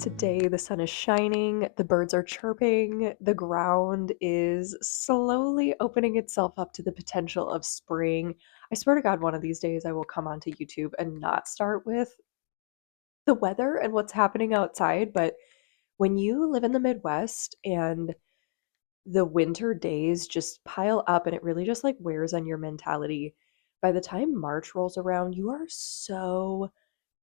Today, the sun is shining, the birds are chirping, the ground is slowly opening itself up to the potential of spring. I swear to God, one of these days I will come onto YouTube and not start with the weather and what's happening outside. But when you live in the Midwest and the winter days just pile up and it really just like wears on your mentality, by the time March rolls around, you are so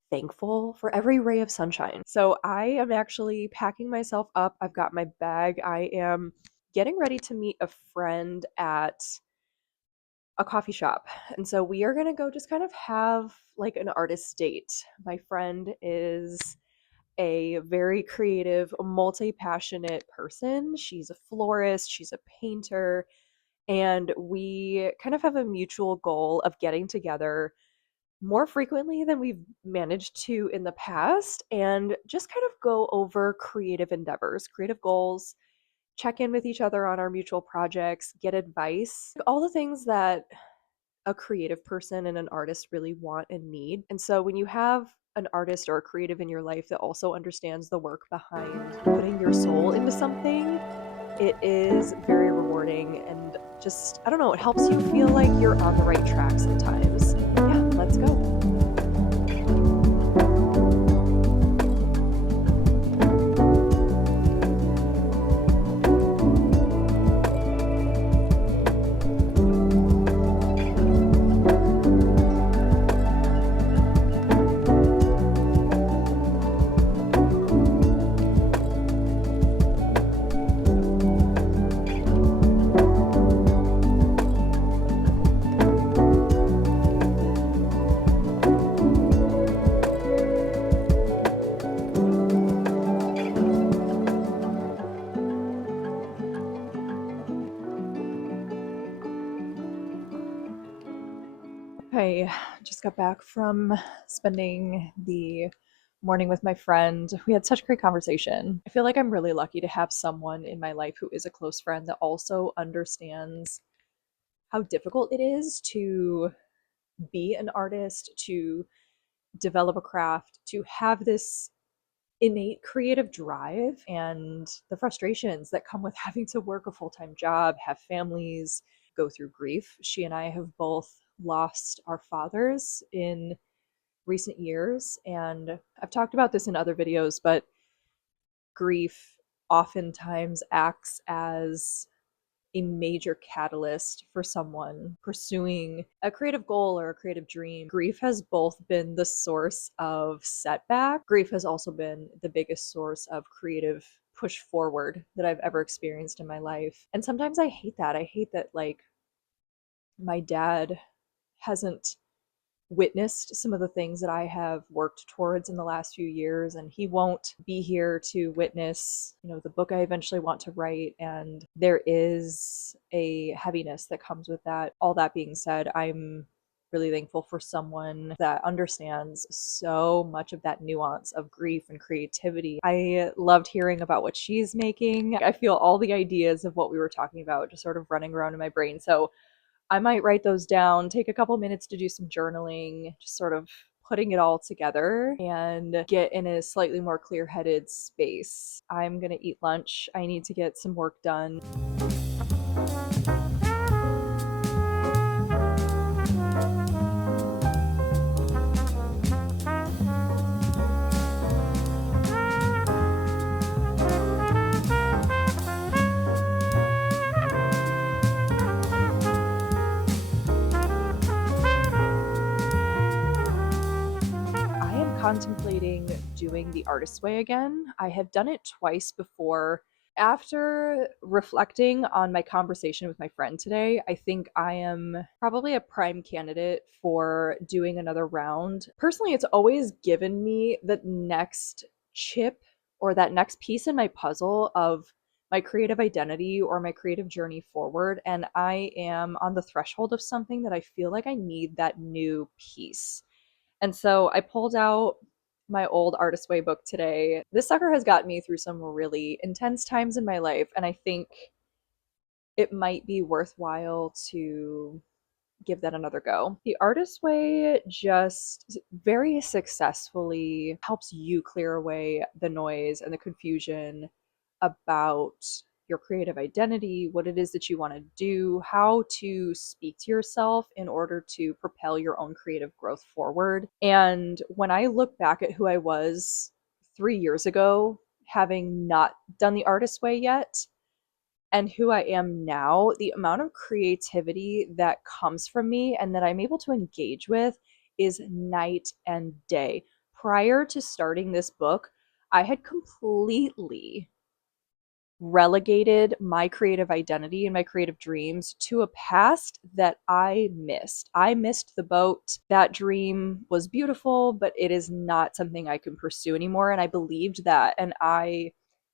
thankful for every ray of sunshine. So I am actually packing myself up. I've got my bag. I am getting ready to meet a friend at a coffee shop. And so we are going to go just kind of have like an artist date. My friend is a very creative, multi passionate person. She's a florist, she's a painter, and we kind of have a mutual goal of getting together more frequently than we've managed to in the past and just kind of go over creative endeavors, creative goals, check in with each other on our mutual projects, get advice, all the things that a creative person and an artist really want and need. And so when you have an artist or a creative in your life that also understands the work behind putting your soul into something, it is very rewarding and just, I don't know, it helps you feel like you're on the right track sometimes. Yeah, let's go. I just got back from spending the morning with my friend. We had such great conversation. I feel like I'm really lucky to have someone in my life who is a close friend that also understands how difficult it is to be an artist, to develop a craft, to have this innate creative drive and the frustrations that come with having to work a full-time job, have families, go through grief. She and I have both lost our fathers in recent years, and I've talked about this in other videos, but grief oftentimes acts as a major catalyst for someone pursuing a creative goal or a creative dream. Grief has both been the source of setback. Grief has also been the biggest source of creative push forward that I've ever experienced in my life. And sometimes I hate that. I hate that, like, my dad hasn't witnessed some of the things that I have worked towards in the last few years, and he won't be here to witness, the book I eventually want to write. And there is a heaviness that comes with that. All that being said, I'm really thankful for someone that understands so much of that nuance of grief and creativity. I loved hearing about what she's making. I feel all the ideas of what we were talking about just sort of running around in my brain. So I might write those down, take a couple minutes to do some journaling, just sort of putting it all together and get in a slightly more clear headed space. I'm gonna eat lunch. I need to get some work done. I am contemplating doing the artist way again. I have done it twice before. After reflecting on my conversation with my friend today, I think I am probably a prime candidate for doing another round. Personally, it's always given me the next chip or that next piece in my puzzle of my creative identity or my creative journey forward. And I am on the threshold of something that I feel like I need that new piece. And so I pulled out my old Artist Way book today. This sucker has gotten me through some really intense times in my life, and I think it might be worthwhile to give that another go. The Artist Way just very successfully helps you clear away the noise and the confusion about your creative identity, what it is that you want to do, how to speak to yourself in order to propel your own creative growth forward. And when I look back at who I was 3 years ago, having not done the Artist Way yet, and who I am now, the amount of creativity that comes from me and that I'm able to engage with is night and day. Prior to starting this book, I had completely relegated my creative identity and my creative dreams to a past that I missed. I missed the boat. That dream was beautiful, but it is not something I can pursue anymore. And I believed that. And I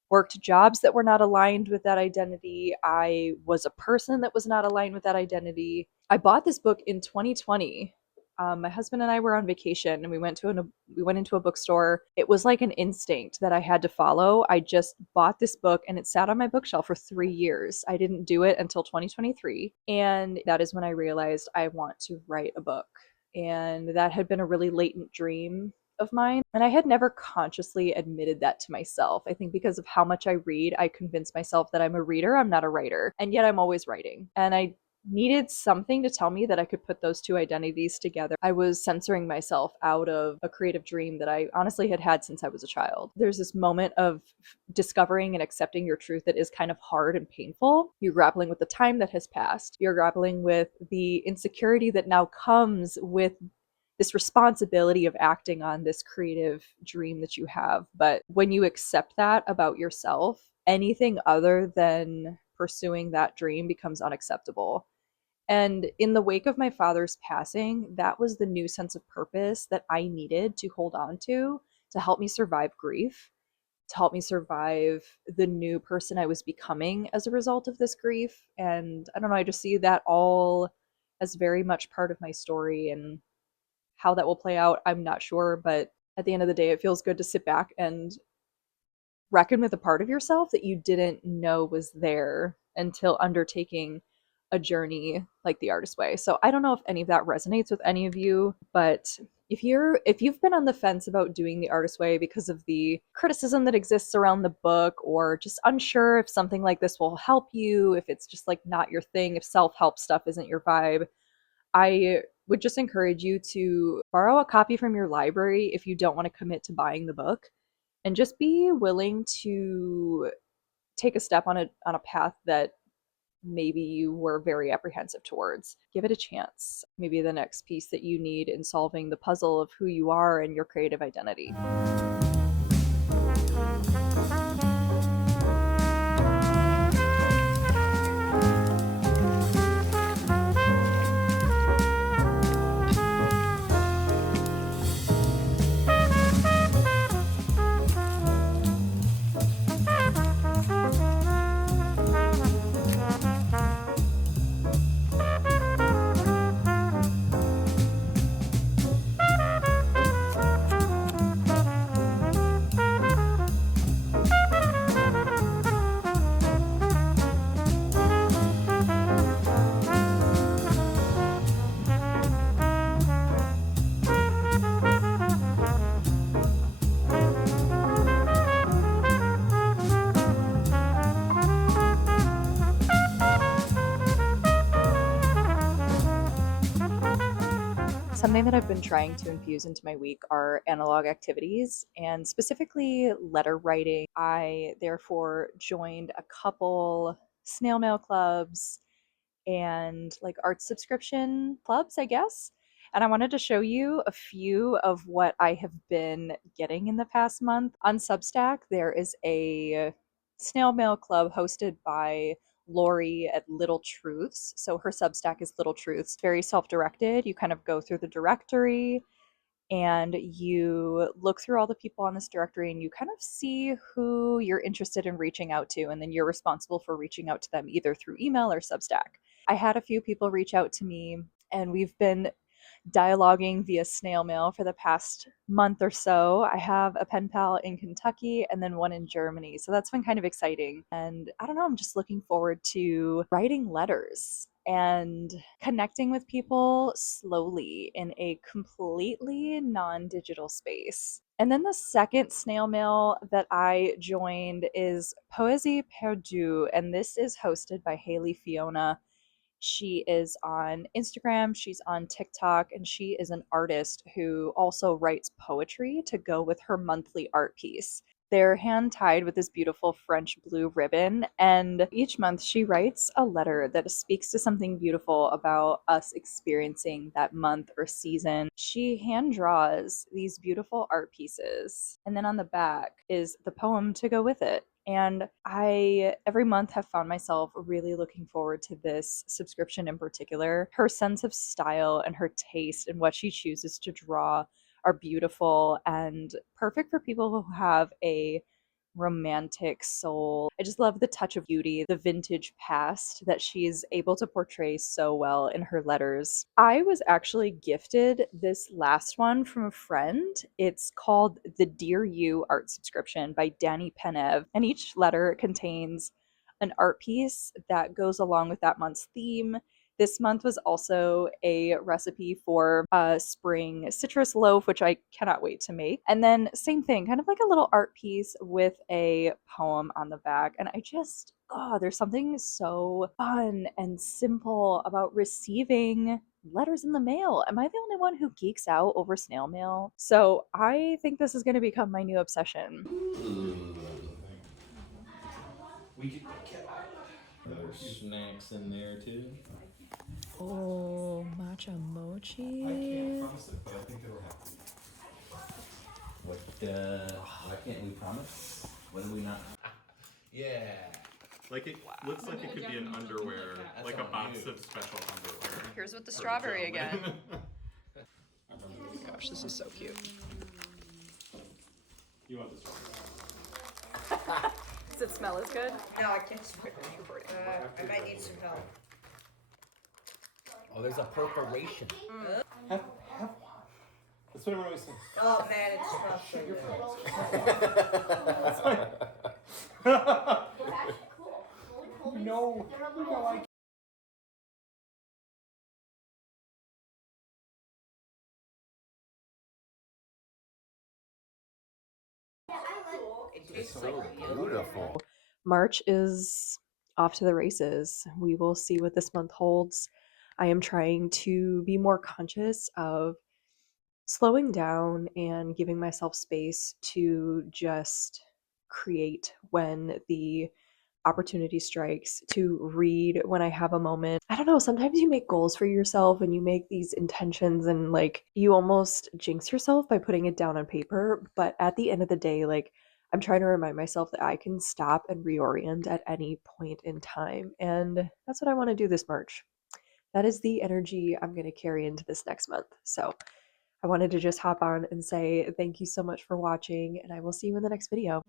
worked jobs that were not aligned with that identity. I was a person that was not aligned with that identity. I bought this book in 2020. My husband and I were on vacation, and we went into a bookstore. It was like an instinct that I had to follow. I just bought this book, and it sat on my bookshelf for 3 years. I didn't do it until 2023, and that is when I realized I want to write a book. And that had been a really latent dream of mine. And I had never consciously admitted that to myself. I think because of how much I read, I convinced myself that I'm a reader, I'm not a writer. And yet I'm always writing. And I needed something to tell me that I could put those two identities together. I was censoring myself out of a creative dream that I honestly had had since I was a child. There's this moment of discovering and accepting your truth that is kind of hard and painful. You're grappling with the time that has passed. You're grappling with the insecurity that now comes with this responsibility of acting on this creative dream that you have. But when you accept that about yourself, anything other than pursuing that dream becomes unacceptable. And in the wake of my father's passing, that was the new sense of purpose that I needed to hold on to help me survive grief, to help me survive the new person I was becoming as a result of this grief. And I don't know, I just see that all as very much part of my story. And how that will play out, I'm not sure. But at the end of the day, it feels good to sit back and reckon with a part of yourself that you didn't know was there until undertaking a journey like the Artist Way. So I don't know if any of that resonates with any of you, but if you've been on the fence about doing the Artist Way because of the criticism that exists around the book, or just unsure if something like this will help you, if it's just like not your thing, if self-help stuff isn't your vibe, I would just encourage you to borrow a copy from your library if you don't want to commit to buying the book, and just be willing to take a step on a path that maybe you were very apprehensive towards. Give it a chance. Maybe the next piece that you need in solving the puzzle of who you are and your creative identity. Something that I've been trying to infuse into my week are analog activities, and specifically letter writing. I therefore joined a couple snail mail clubs and like art subscription clubs, I guess. And I wanted to show you a few of what I have been getting in the past month. On Substack, there is a snail mail club hosted by Lori at Little Truths. So her Substack is Little Truths, very self directed. You kind of go through the directory and you look through all the people on this directory and you kind of see who you're interested in reaching out to. And then you're responsible for reaching out to them either through email or Substack. I had a few people reach out to me, and we've been dialoguing via snail mail for the past month or so. I have a pen pal in Kentucky and then one in Germany. So that's been kind of exciting. And I don't know, I'm just looking forward to writing letters. and connecting with people slowly in a completely non digital space. And then the second snail mail that I joined is Poésie Perdue, and this is hosted by Haley Fiona. She is on Instagram, she's on TikTok, and she is an artist who also writes poetry to go with her monthly art piece. They're hand tied with this beautiful French blue ribbon, and each month she writes a letter that speaks to something beautiful about us experiencing that month or season. She hand draws these beautiful art pieces, and then on the back is the poem to go with it. And I, every month, have found myself really looking forward to this subscription in particular. Her sense of style and her taste and what she chooses to draw are beautiful and perfect for people who have a romantic soul. I just love the touch of beauty, the vintage past that she's able to portray so well in her letters. I was actually gifted this last one from a friend. It's called the Dear You art subscription by Danny Penev, and each letter contains an art piece that goes along with that month's theme. This month was also a recipe for a spring citrus loaf, which I cannot wait to make. And then, same thing, kind of like a little art piece with a poem on the back. And I just, oh, there's something so fun and simple about receiving letters in the mail. Am I the only one who geeks out over snail mail? So I think this is going to become my new obsession. We could get there's snacks in there too. Oh, matcha I can't mochi. promise it, but I think it'll happen. What? Why can't we promise? What do we not? Yeah. Like it looks like it could be an underwear, That's like a on box you. of special underwear. Here's with the for strawberry again. gentlemen. Oh my gosh, this is so cute. You want this one? Does it smell as good? No, I can't spread it. I might need some help. Oh, there's a perforation. Have one. That's what everyone always says. Oh man, it smells so good. No, I It tastes so like beautiful. March is off to the races. We will see what this month holds. I am trying to be more conscious of slowing down and giving myself space to just create when the opportunity strikes, to read when I have a moment. I don't know, sometimes you make goals for yourself and you make these intentions and like you almost jinx yourself by putting it down on paper, but at the end of the day, like I'm trying to remind myself that I can stop and reorient at any point in time, and that's what I want to do this March. That is the energy I'm going to carry into this next month. So I wanted to just hop on and say thank you so much for watching, and I will see you in the next video.